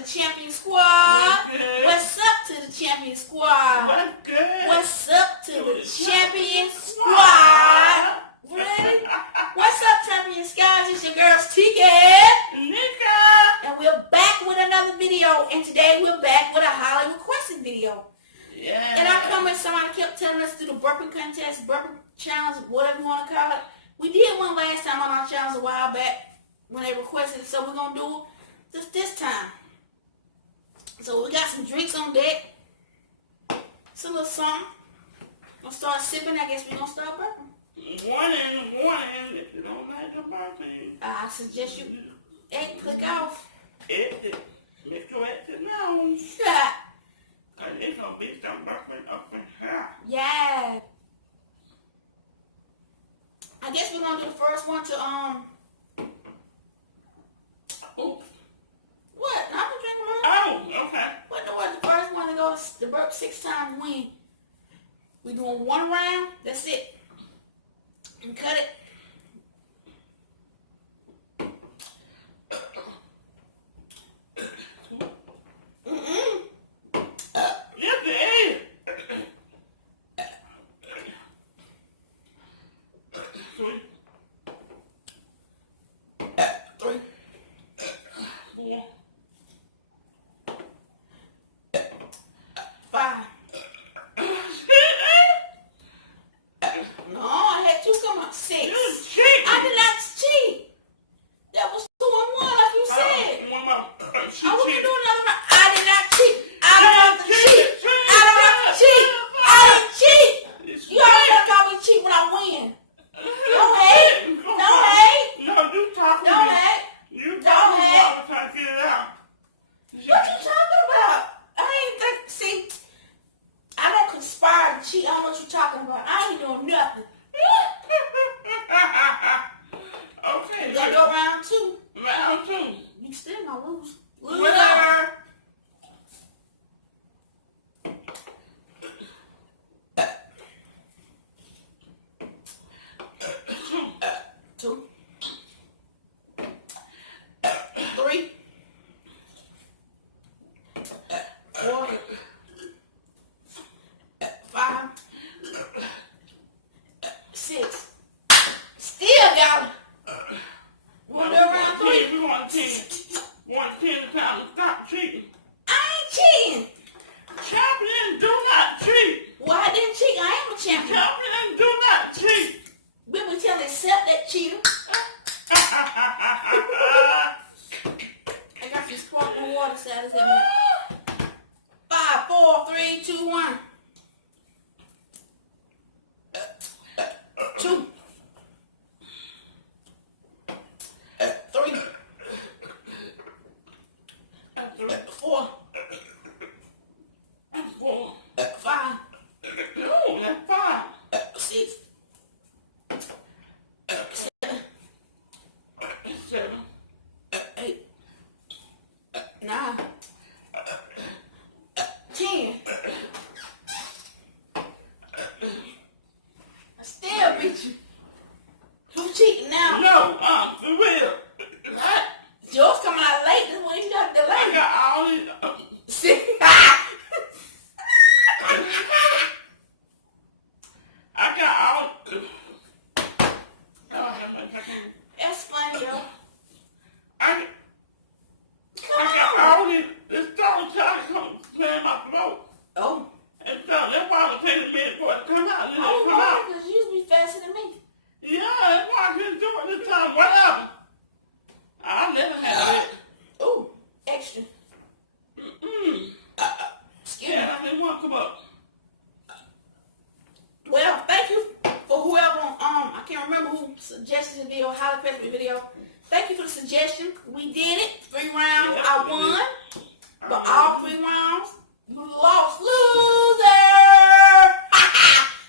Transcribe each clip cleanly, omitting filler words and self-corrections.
the champion squad? What's up to the champion squad? What's good? What's up to the champion squad? Really? What's up, champion squad? It's your girls, Tika, Nika, and we're back with another video. And today we're back with a highly requested video. yeah. And I come and somebody kept telling us to do the burping contest, burping challenge, whatever you want to call it. We did one last time on our challenge a while back when they requested it, so we're gonna do it this time. So we got some drinks on deck. It's a little something. Gonna start sipping. I guess we're gonna start burping. Warning, if you don't like the burping. I suggest you click off. Exit. Make your exit now. Yeah. Cause it's gonna be some burping up in here. Yeah. I guess we're gonna do the first one to Oops. what? I'm gonna drink mine. Oh, okay. What the first one to go to burp 6 times win? We doing one round. That's it. And cut it. Yes, it is. Three. 3, 4. 5. No, I had 2 come up. 6. You cheating. I did not cheat. That was 2 and 1, like you said. One more. She I wasn't cheated. doing another round. I did not cheat. I don't have to cheat. I don't have to cheat. I didn't cheat. You always gotta call me cheat when I win. Don't hate. Don't hate. No, you talking. Don't hate. You Don't talking. hate. I was trying to get it out. What you talking about? I ain't think. See, I don't conspire to cheat. I don't know what you talking about. I ain't doing nothing. Okay. You gonna go round 2? Round 2. You still gonna lose. Lose Winner. over. Two. 3. 4. 5. 6. Still got it. Wanna go round 3? We want 10. Want 10 times. Stop cheating. I ain't cheating. Champions do not cheat. Well, I didn't cheat. I am a champion. Champions do not cheat. We will tell accept that cheater. I got some sparkling water status at me. 5, 4, 3, 2, 1. 2. 3. 4. 4. 5. No, that's 5. 6. 7. 7. 8. 9. 10. I still beat you. Who's cheating now? No, for real. Yours coming out late. This one you got I delay. got all these. See? I got all. That's funny, though. I Come got on. all these. This song trying to come clear my throat. Oh. And so that's why I was taking a minute for it to come out. Let Oh, it come out. because you used to be faster than me. Yeah, that's why I couldn't do it this time. Whatever. I never had it. Ooh, extra. Excuse me. Yeah, I didn't want to come up. Well, thank you for whoever, I can't remember who suggested the video, highly requested video. Thank you for the suggestion. We did it. 3 rounds. Yeah, I we won. did. But all 3 rounds, you lost. Loser!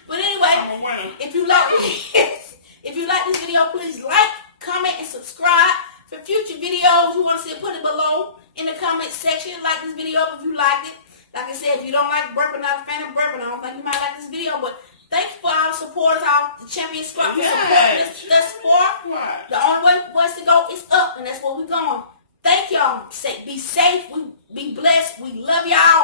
But anyway, I'm a winner. if you like this video, please like, comment, and subscribe. For future videos you want to see, put it below in the comment section. Like this video if you liked it. Like I said, if you don't like burping, not a fan of burping, I don't think you might like this video. But thank you for all the supporters, all the champion squad for supporting this thus far. Right. The only way for us to go is up, and that's where we're going. Thank y'all. Be safe. We be blessed. We love y'all.